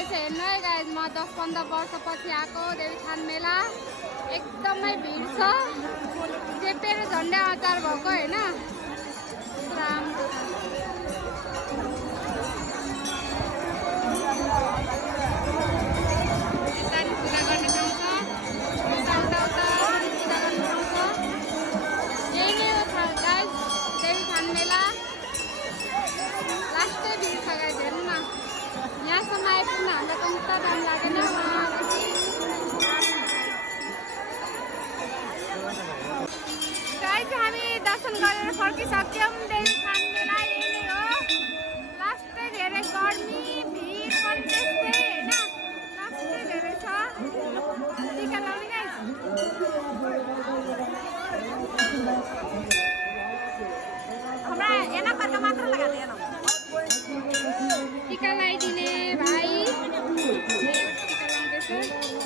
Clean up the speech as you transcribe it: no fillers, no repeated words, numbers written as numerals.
रहेछ हेर्नु है गाइज। म 10-15 वर्षपछि आएको देवीथान मेला। एकदमै भिड छ। चेपेर झन्डा अचार भएको होइन। राम्रो छ। यता नि पूजा गर्ने ठाउँ छ। उता पूजा गर्ने ठाउँ छ। यही नै हो गाइज देवीथान मेला। लास्टै भिड छ गाइज हेर्नु न। यहाँसम्म आइपुग्न हामीलाई कम्ता टाइम लागेन। गाइज हामी दर्शन गरेर फर्किसक्यौँ। देवीथान मेला यही नै हो। लास्टै धेरै गर्मी भिड पनि त्यस्तै होइन। लास्टै धेरै छ। टिका लाउने गाइज। हमरा एना करके मात्र लगा देना। टिका लगाइदिने भाइ टिका लाउँदैछ।